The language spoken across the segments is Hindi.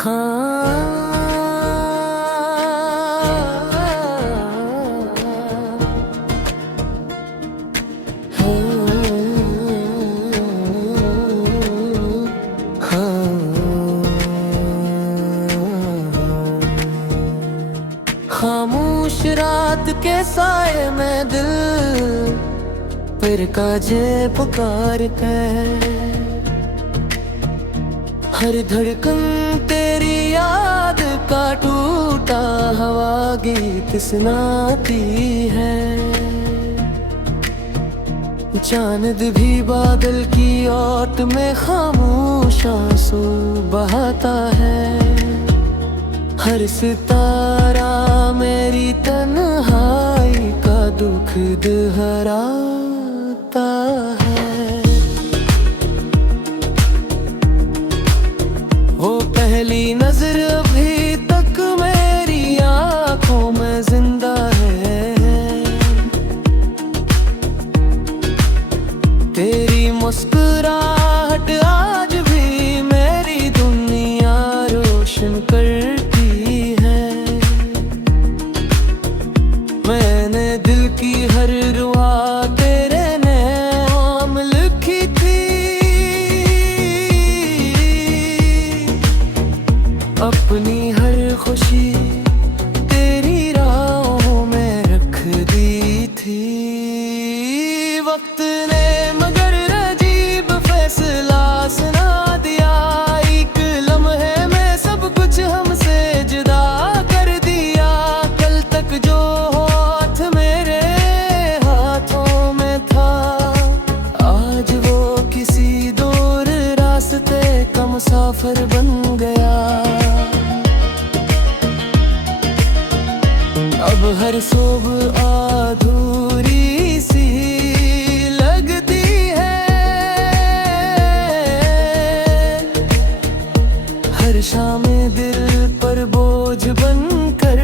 हाँ, खामोश रात के साए में दिल फिर काजे पुकार के, हर धड़कन तेरी याद का टूटा हवा गीत सुनाती है। चांद भी बादल की ओट में खामोश आंसू बहाता है। हर सितारा मेरी तन्हाई का दुख दोहराता है। वो पहली नजर अभी तक मेरी आंखों में जिंदा है। तेरी मुस्कुराहट आज भी मेरी दुनिया रोशन करती है। मैंने दिल की हर रुआ तेरे नाम लिखी थी। अपनी हर खुशी तेरी राहों में रख दी थी। वक्त ने मगर अजीब फैसला सुना दिया। एक लम्हे में सब कुछ हमसे जुदा कर दिया। कल तक जो हाथ मेरे हाथों में था, आज वो किसी दूर रास्ते का मुसाफिर बन गया। अब हर सुबह अधूरी सी लगती है। हर शाम दिल पर बोझ बनकर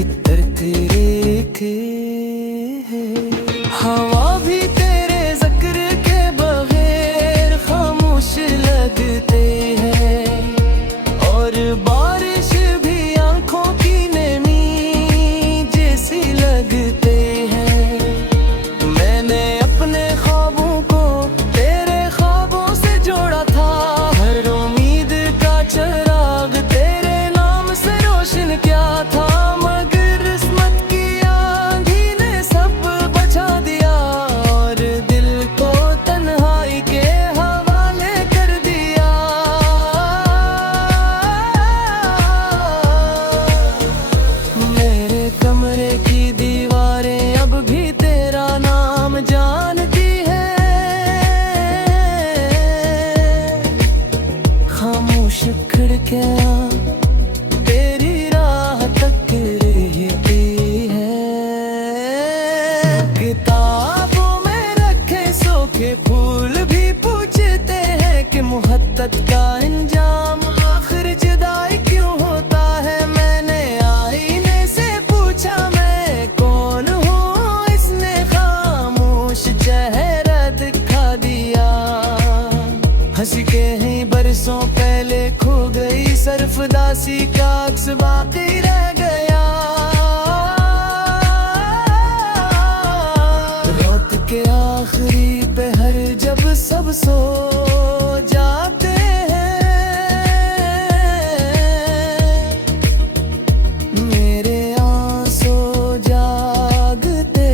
इतरती रहती है। हवा भी तेरे जिक्र के बगैर खामोश लगते हैं। और बारिश भी आंखों की लगते हैं। मैंने अपने ख्वाबों को तेरे ख्वाबों से जोड़ा था। हर उम्मीद का चिराग तेरे नाम से रोशन किया था। मगर किस्मत की आंधी ने सब बचा दिया और दिल को तन्हाई के हवाले कर दिया। मेरे कमरे की दीवारें अब भी तेरा नाम जानती है। खामोश खिड़कियां तेरी राह तक रहती है। किताबों में रखे सूखे फूल भी पूछते हैं कि मोहब्बत का अंजाम आखिर जुदाई क्यों होता है। मैंने आईने से पूछा मैं कौन हूँ, इसने खामोश चेहरा दिखा दिया। हंस के ही बरसों पहले खो गई सरफदासी का अक्स बाकी रह गया। रात के आखिरी पहर जब सब सो जाते हैं, मेरे आंसू जागते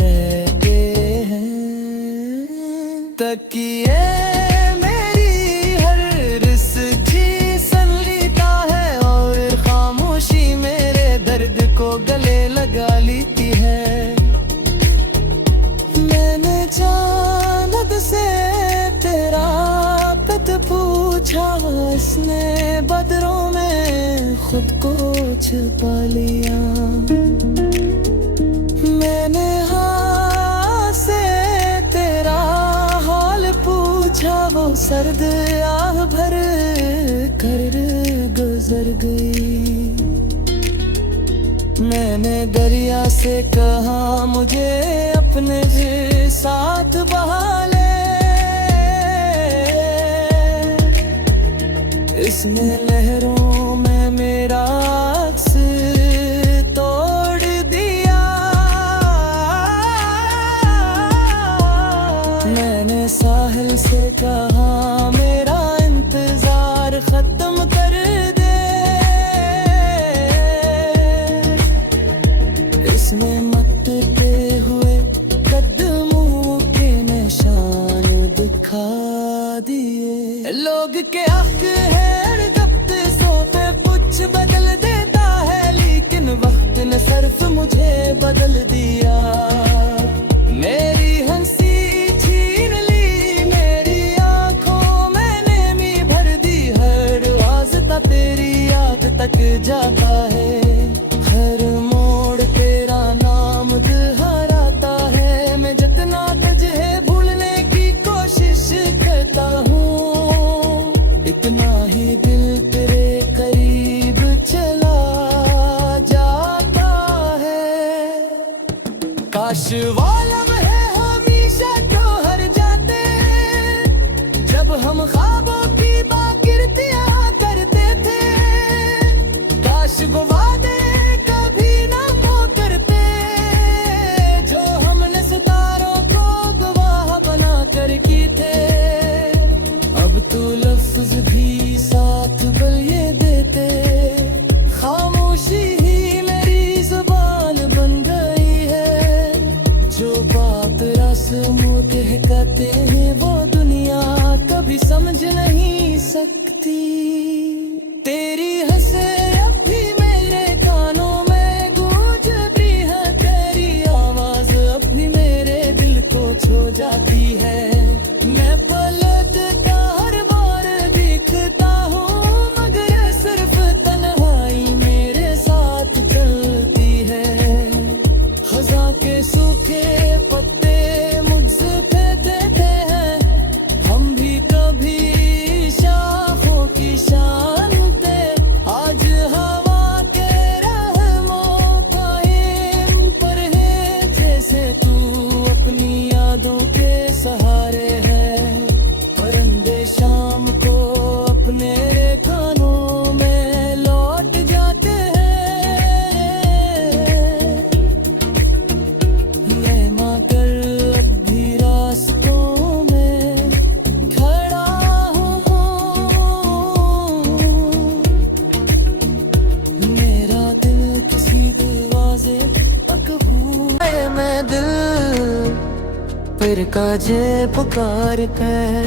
रहते हैं। तकिए मेरी हर रिश्ती सन लेता है और खामोशी मेरे दर्द को गले लगा लेती है। मैंने चांद से तेरा पत पूछा, इसने बदरों में खुद को छुपा लिया। मैंने हाथ से तेरा हाल पूछा, वो सर्द आह भर कर गुजर गई। मैंने दरिया से कहा मुझे अपने साथ बहा ले। इसने लहरों में मेरा अक्स तोड़ दिया। मैंने साहिल से कहा मेरा इंतजार खत्म कर दे। इसने मटते हुए कदमों के निशान दिखा दिए। लोग के हक है अड़गप्त सो पे कुछ बदल देता है, लेकिन वक्त ने सिर्फ मुझे बदल दिया। मेरी हंसी छीन ली, मेरी आंखों में नेमी भर दी। हर वास्ता तेरी याद तक जाता है, हर मोड़ तेरा नाम दोहराता है। मैं जितना तुझे भूलने की कोशिश करता हूँ, इतना ही दिल तेरे करीब चला जाता है। काश वो लम्हे हमेशा क्यों हर जाते, जब हम ख्वाबों की बाकिरतियां करते थे। काश वो वादे कभी ना मुकरते, जो हमने सितारों को गवाह बना कर की थे। अब तू लफ्ज भी साथ बल ये देते, खामोशी ही मेरी जुबान बन गई है। जो बात रस्म कहते हैं वो दुनिया कभी समझ नहीं सकती। तेरी हंसे अब भी मेरे कानों में गूंजती है, तेरी आवाज अब भी मेरे दिल को छू जाती है। मैं पलट कर हर बार दिखता हूँ, मगर सिर्फ तन्हाई मेरे साथ चलती है। खज़ां के सूखे पत्ते मुझसे फेंकते हैं, हम भी कभी शाखों की शान थे। आज हवा के रहमों फाहिम पर है, जैसे तू अपनी यादों के सहारे है। परिंदे शाम को अपने कानों में लौट जाते हैं। मैं मगर अब भी रास्तों में खड़ा हूँ। मेरा दिल किसी दरवाजे तक हुआ, मैं दिल फिर काजे पुकार कर।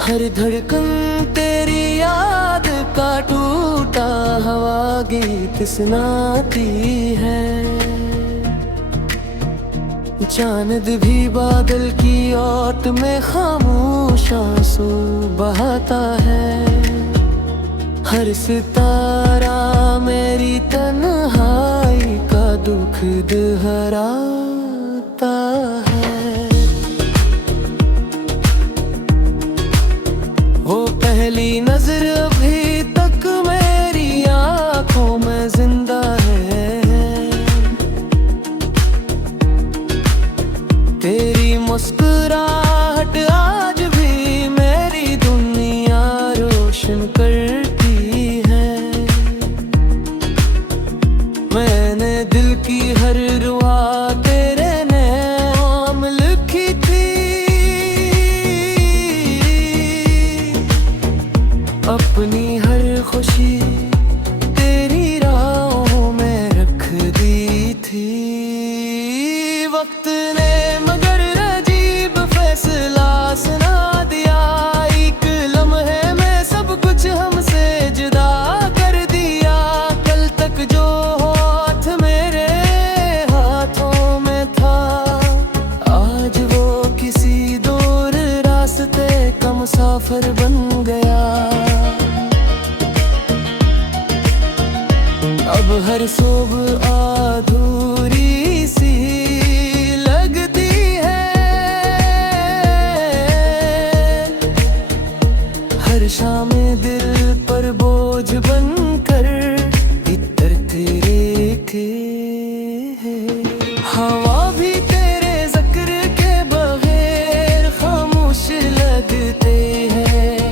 हर धड़कन तेरी याद का टूटा हवा गीत सुनाती है। चांद भी बादल की ओट में खामोश आंसू बहाता है। हर सितारा मेरी तन्हाई का दुख दोहराता है। वो पहली नजर अभी तक मेरी आंखों में जिंदा है। तेरी मुस्कुराहट आज भी मेरी दुनिया रोशन करती है। मैंने दिल की हर रुआ तेरे नाम लिखी थी। अपनी हर खुशी तेरी राहों में रख दी थी। वक्त ने मगर अजीब फैसला सुना दिया, एक लम्हे में सब कुछ हमसे जुदा कर दिया। कल तक जो हाथ मेरे हाथों में था, आज वो किसी दूर रास्ते का मुसाफिर बन गया। अब हर सुबह अधूरी सी लगती है, हर शाम दिल पर बोझ बनकर इतरते रेखे हैं। हवा भी तेरे जिक्र के बगैर खामोश लगते हैं।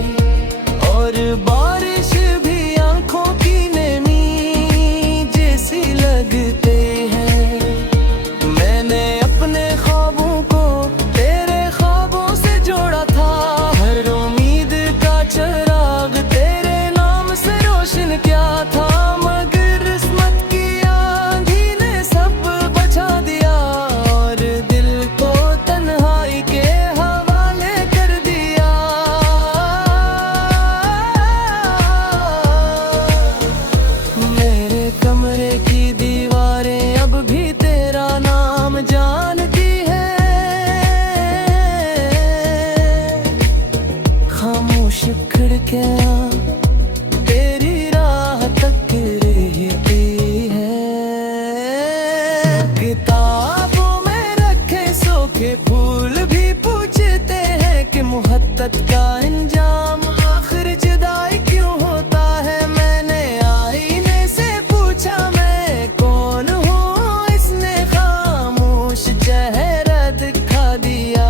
फूल भी पूछते हैं कि मोहब्बत का अंजाम आखिर जुदाई क्यों होता है। मैंने आईने से पूछा मैं कौन हूँ, इसने खामोश चेहरा दिखा दिया।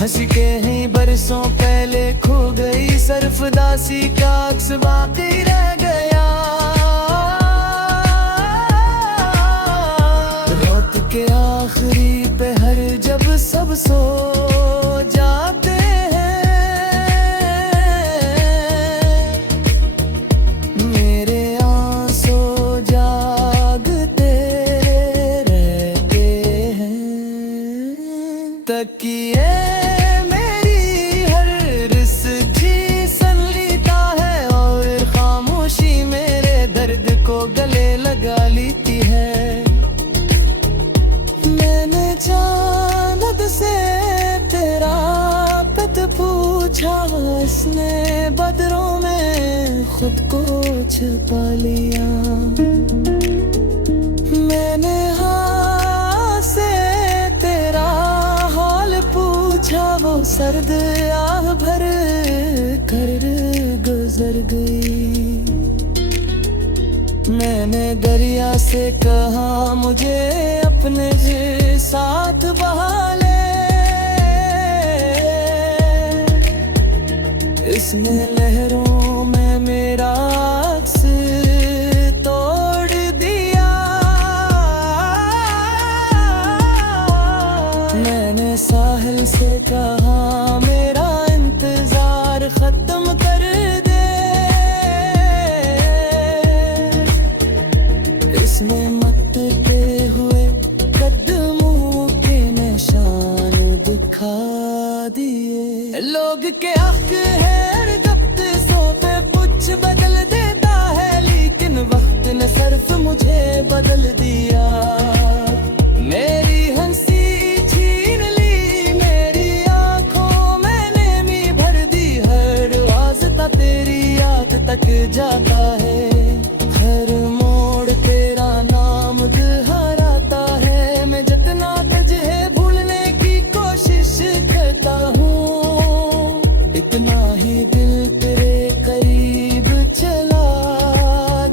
हंस के ही बरसों पहले खो गई सरफदासी का अक्स बाकी रह गया। रात के आखिरी पहर जब सब सो जाते हैं, मेरे आंसू जागते रहते हैं। तकिए मेरी हर रिश्ती सन लेता है और खामोशी मेरे दर्द को गले लगा लेती है। मैंने चांद से तेरा पत पूछा, इसने बदरों में खुद को छुपा लिया। मैंने हाँ से तेरा हाल पूछा, वो सर्द आह भर कर गुजर गई। मैंने दरिया से कहा मुझे अपने साथ बहा ले, इसने लहरों में मेरा अक्स तोड़ दिया। मैंने साहिल से कहा मेरा इंतजार खत्म कर दे, इसने मटते हुए कदमों के निशान दिखा दिए। लोग के हक है वक्त सोते कुछ बदल देता है, लेकिन वक्त ने सिर्फ मुझे बदल दिया। मेरी हंसी छीन ली, मेरी आंखों में नेमी भर दी, हर वास्ता तेरी याद तक जाता है। हर मोड़ तेरा नाम दोहराता है, मैं जितना तुझे भूलने की कोशिश करता हूँ, इतना ही दिल तेरे करीब चला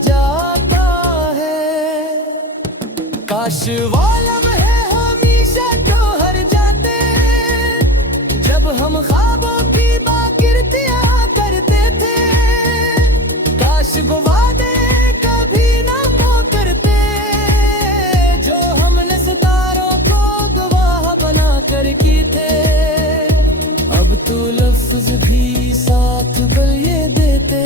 जाता है। काश वो लम्हे हमेशा तो हर जाते, जब हम ख्वाबों की बाकिरतियां करते थे। काश वो वादे कभी ना करते, जो हमने सितारों को गवाह बना कर की थे। अब तो लफ्ज भी साथ बल ये देते,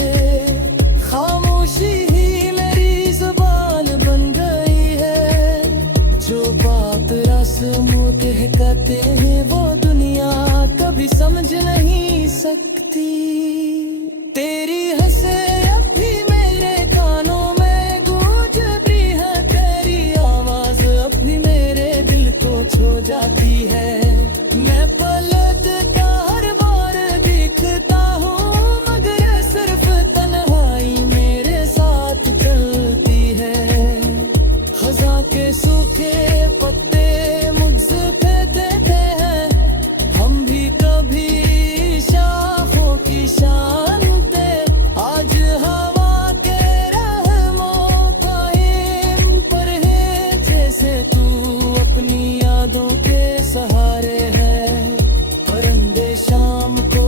खामोशी ही मेरी जुबान बन गई है। जो बात रस्म कहते हैं वो दुनिया कभी समझ नहीं सकती। तेरी हंसे अब भी मेरे कानों में गूंजती है, तेरी आवाज अब भी मेरे दिल को छू जाती है। मैं पलटता हर बार दिखता हूँ, मगर सिर्फ तन्हाई मेरे साथ चलती है। खज़ां के सूखे पत्ते मुझसे फेंकते हैं, हम भी कभी शाखों की शान थे। आज हवा के रहमों का हिम पर है, जैसे तू अपनी यादों के सहारे है। परिंदे शाम को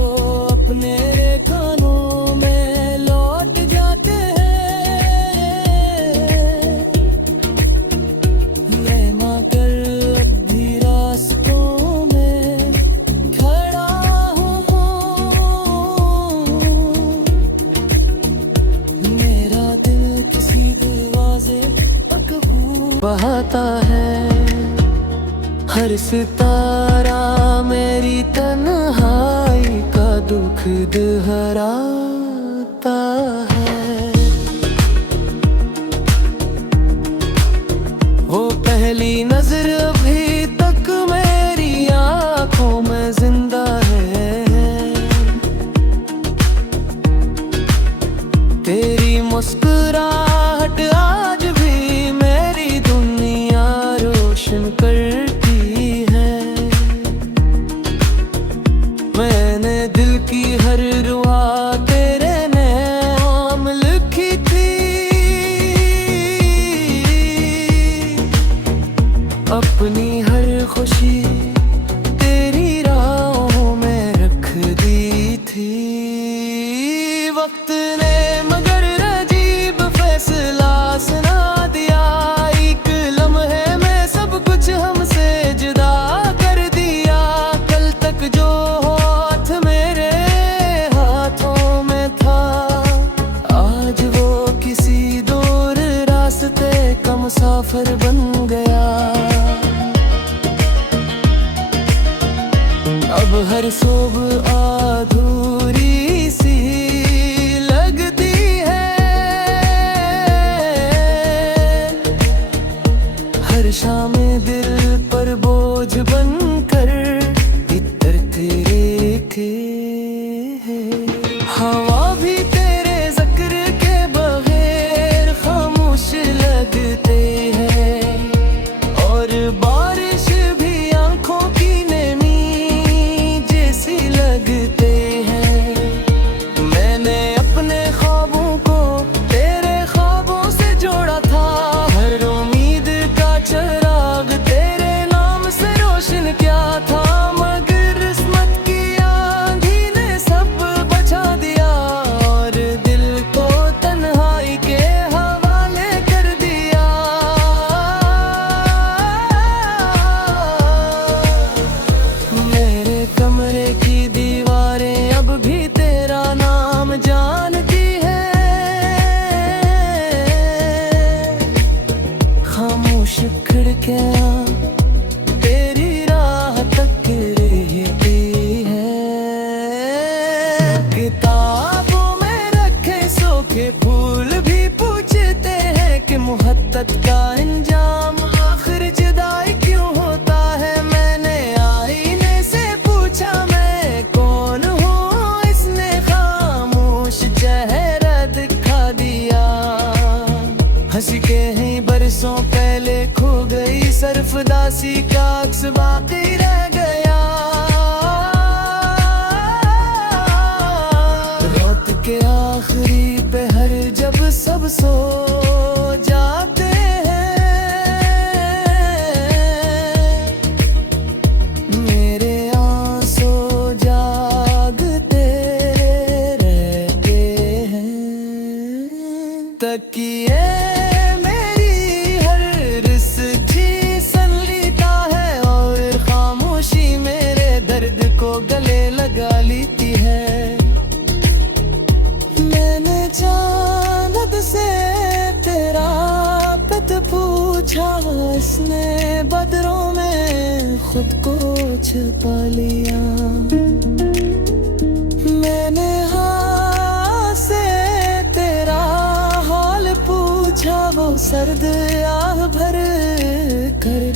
अपने कानों में लौट जाते हैं, मैं मगर अब भी रास्तों में खड़ा हूँ। मेरा दिल किसी दरवाजे पर बहाता है, हर सितारा मेरी तन्हाई का दुख दोहराता है। वो पहली नजर अभी तक मेरी आंखों में जिंदा है, तेरी मुस्कुराहट आज भी मेरी दुनिया रोशन करती है। हर रुआ तेरे नाम लिखी थी। अपनी हर खुशी तेरी राहों में रख दी थी। वक्त ने मगर अजीब फैसला सुना दिया। एक लम्हे में सब कुछ हमसे जुदा कर दिया। कल तक जो हाथ मेरे हाथों में था, आज वो किसी दूर रास्ते का मुसाफिर बन गया। अब हर सुबह अधूरी सी लगती है। हर शाम दिल पर बोझ बनकर इतरते रेखे हैं। हवा भी तेरे जिक्र के बगैर खामोश लगते हैं। और बारिश भी आंखों की नमी जैसी लगते हैं। मैंने अपने ख्वाबों को तेरे ख्वाबों से जोड़ा था। हर उम्मीद का चिराग तेरे नाम से रोशन किया था। मगर किस्मत की आंधी ने सब बचा दिया। और दिल को तन्हाई के हवाले कर दिया। मेरे कमरे की दीवारें अब भी तेरा नाम जानती है। खामोश खिड़कियां तेरी राह तक रहती है। किताबों में रखे सूखे फूल भी पूछते हैं कि मोहब्बत का अंजाम आखिर जुदाई क्यों होता है। मैंने आईने से पूछा मैं कौन हूँ, इसने खामोश चेहरा दिखा दिया। हंस के ही बरसों पहले खो गई सरफदासी का अक्स बाकी रह गया। रात के आखिरी पहर जब सब सो जाते हैं, मेरे आंसू जागते रहते हैं। तकिए मेरी हर रिश्ती सन लेता है। और खामोशी मेरे दर्द को गले लगा लेती है। मैंने चांद से तेरा पत पूछा, इसने बदरों में खुद को छुपा लिया। मैंने हाथ से तेरा हाल पूछा, वो सर्द आह भर कर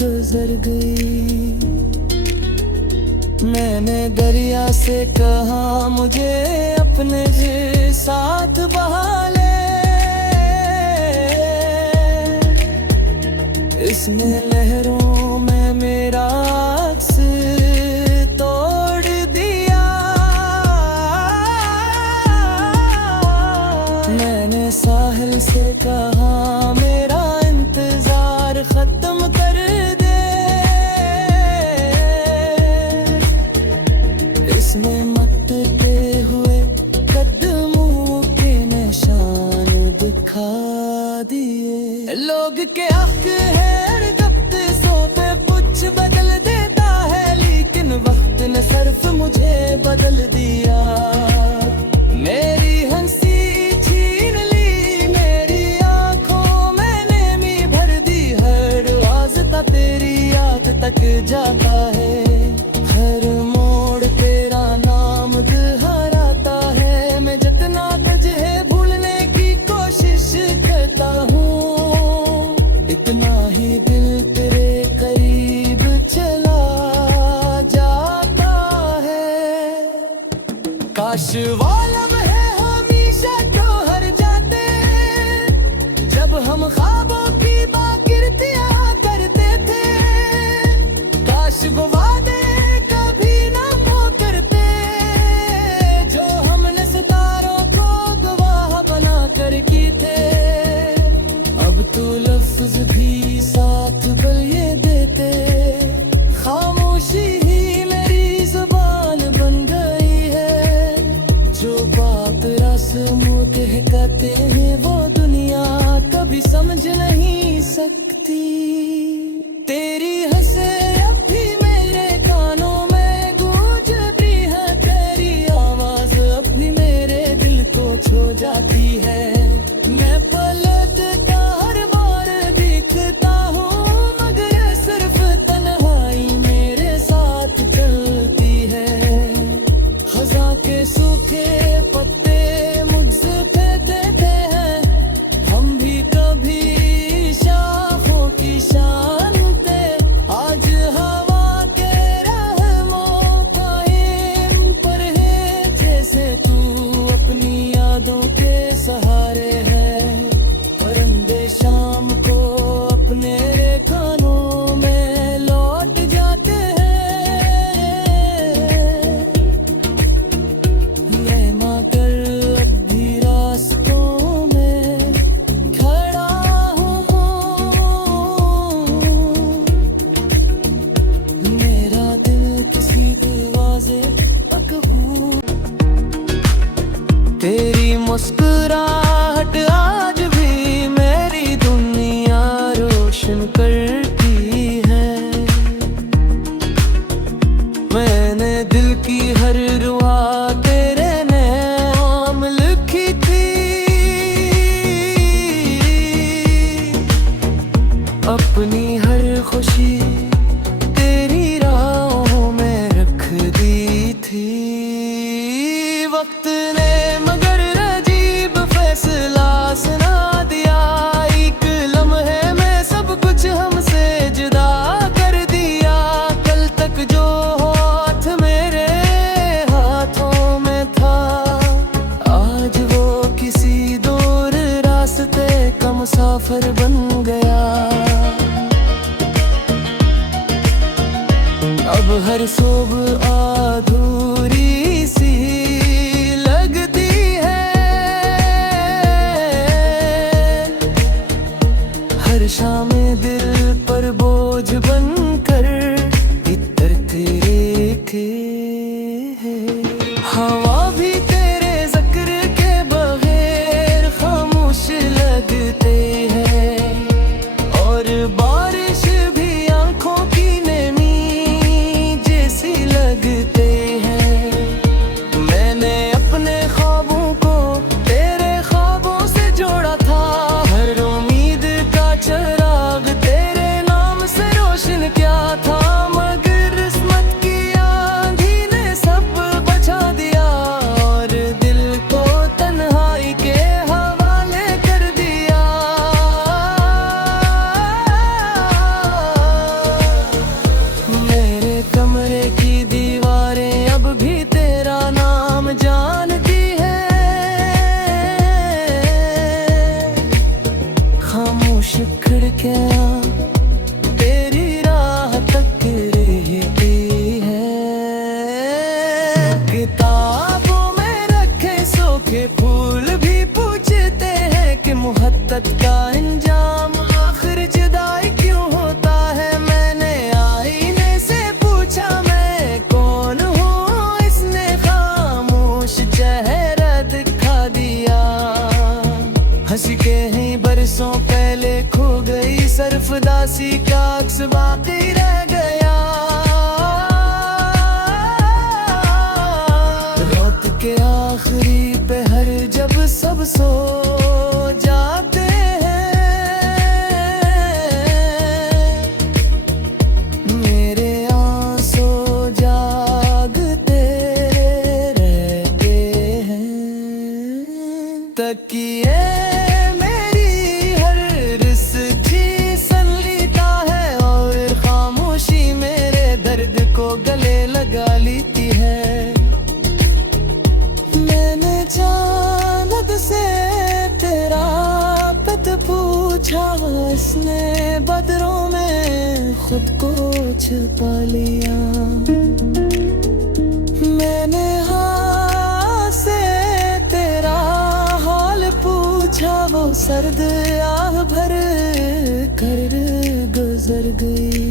गुजर गई। मैंने दरिया से कहा मुझे अपने साथ बहा ले। इसने लहरों में मेरा अक्स तोड़ दिया। मैंने साहिल से कहा मेरा इंतजार खत्म कर दे। इसने मटते हुए कदमों के निशान दिखा दिए। लोग के हक है गप्त सो पे कुछ बदल देता है, लेकिन वक्त ने सिर्फ मुझे बदल दिया। मेरी हंसी छीन ली, मेरी आंखों में नेमी भर दी। हर वास्ता तेरी याद तक जाता है। हर मोड़ तेरा नाम दोहराता है। मैं जितना तुझे भूलने की कोशिश करता हूँ, इतना ही दिल तेरे करीब चला जाता है। काश वो लम्हे हमेशा ठहर जाते, जब हम ख्वाबों की बाकिरतियां करते थे। काश वो वादे कभी ना मुकरते, वो दुनिया कभी समझ नहीं सकती। तेरी हंसे अब भी मेरे कानों में गूंजती है, तेरी आवाज अब भी मेरे दिल को छू जाती है। मैं पलटता हर बार दिखता हूँ, मगर सिर्फ तन्हाई मेरे साथ चलती है। खज़ां के सूखे पत्ते मुझसे देते हैं, हम भी कभी शाखों की शान थे। आज हवा के रहमों का हिम पर है, जैसे तू अपनी यादों के सहारे है। परिंदे शाम को अपने कानों में लौट जाते हैं, मैं मगर अब भी रास्तों में खड़ा हूँ। मेरा दिल किसी दरवाजे अकबूल। तेरी मुस्कुराहट आज भी मेरी दुनिया रोशन करती है। मैंने दिल की हर रुआ तेरे नाम लिखी थी, अपनी हर खुशी तेरी राहों में रख दी थी। वक्त ने मगर अजीब फैसला सुना दिया, एक लम्हे में सब कुछ हमसे जुदा कर दिया। कल तक जो हाथ मेरे हाथों में था, आज वो किसी दूर रास्ते का मुसाफिर बन गया। अब हर सुबह अधूरी सी लगती है, हर शाम दिल पर बोझ बनकर इतरते थे। हवा भी तेरे जिक्र के बगैर खामोश लगते हैं, और बारिश भी आंखों की नमी जैसी लगते हैं। मैंने अपने ख्वाबों को तेरे ख्वाबों से जोड़ा था, हर उम्मीद का चिराग तेरे नाम से रोशन किया था। मगर किस्मत की आंधी ने सब बचा दिया, और दिल को तन्हाई के हवाले कर दिया। मेरे कमरे की दीवारें अब भी तेरा नाम जानती है, खामोश खिड़कियां तेरी राह तक रहती है। किताबों में रखे सूखे फूल भी पूछते हैं कि मोहब्बत का अंजाम आखिर जुदाई क्यों होता है। मैंने आईने से पूछा मैं कौन हूँ, इसने खामोश चेहरा दिखा दिया। हंस के ही बरसों पहले खो गई सरफदासी का अक्स बाकी रह गया। रात के आखिरी पहर जब सब सो जाते हैं, मेरे आंसू जागते रहते हैं। तकिए मेरी हर रिश्ती सन लेता है, और खामोशी मेरे दर्द को गले लगा लेती है। मैंने चांद से तेरा पत पूछा, इसने बदरों में खुद को छुपा लिया। मैंने हाथ से तेरा हाल पूछा, वो सर्द आह भर कर गुजर गई।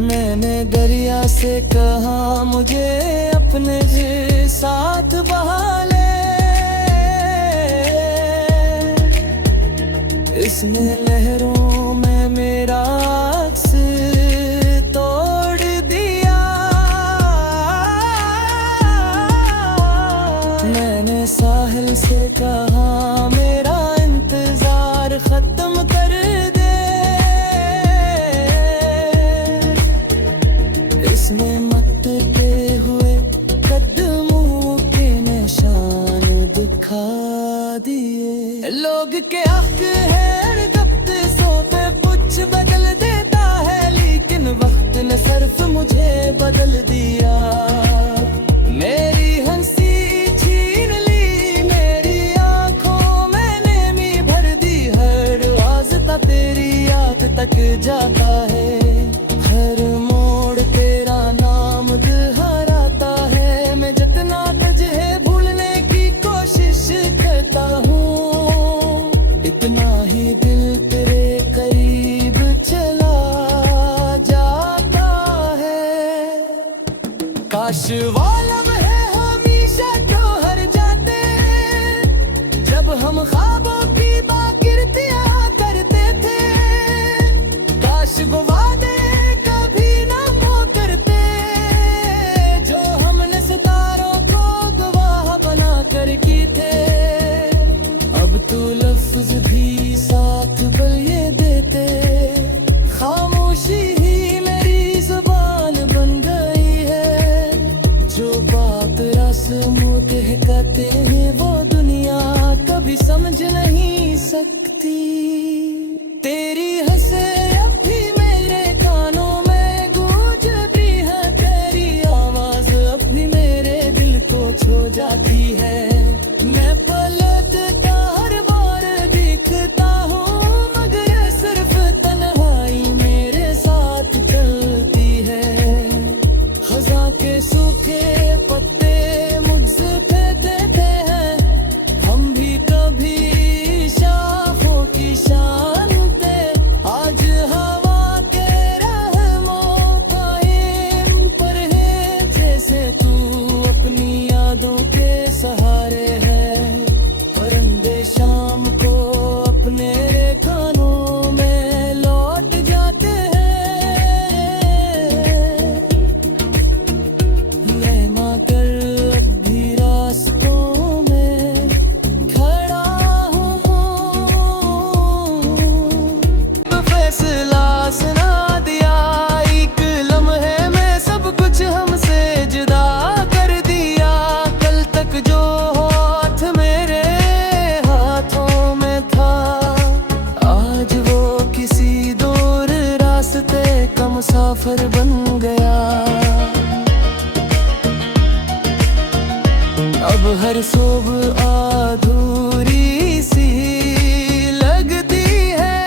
मैंने दरिया से कहा मुझे अपने साथ बहा ले, इसने लहरों में मेरा अक्स तोड़ दिया। मैंने साहिल से कहा मेरा इंतजार खत्म कर दे। इसने मत्ते हुए कदमों के निशान दिखा दिए। लोग के हक है गप्त सो पे कुछ बदल देता है, लेकिन वक्त ने सिर्फ मुझे बदल दिया। मेरी हंसी छीन ली, मेरी आंखों में नेमी भर दी। हर वास्ता तेरी याद तक जाता है, हर मोड़ तेरा नाम दोहराता है। मैं जितना तुझे भूलने की कोशिश करता हूँ, इतना ही दिल तेरे करीब चला जाता है। काश वो लम्हे हमेशा क्यों हर जाते, जब हम ख्वाबों की बाकिरतियां करते थे। काश वो वादे कभी ना मुकरते, जो हमने सितारों को गवाह बना कर की थे। अब तो लफ्ज भी साथ बल ये देते, खामोशी ही मेरी जुबान बन गई है। जो बात रस्म कहते हैं वो दुनिया कभी समझ नहीं सकती। तेरी हंसे अब भी मेरे कानों में गूंजती है, तेरी आवाज अब भी मेरे दिल को छू जाती है। मैं पलटता हर बार दिखता हूँ, मगर सिर्फ तन्हाई मेरे साथ चलती है। खज़ां के सूखे पत्ते मुझसे फेंकते हैं, हम भी कभी शाखों की शान थे। आज हवा के रहमों कायम पर है, जैसे तू अपनी यादों के सहारे है। परिंदे शाम को अपने खानों में लौट जाते हैं। रहमा कर अब भी रास्तों में खड़ा हूँ। फैसला सुना दिया, एक लम्हे में सब कुछ हमसे जुदा कर दिया। कल तक जो हाथ मेरे हाथों में था, आज वो किसी दूर रास्ते का मुसाफिर बन गया। अब हर सुबह अधूरी सी लगती है,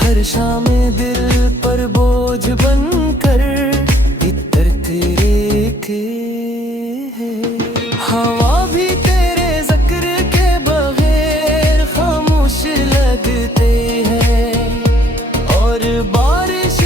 हर शाम दिल पर बोझ बनकर इतरते रेखे है। हवा भी तेरे जिक्र के बगैर खामोश लगते हैं, और बारिश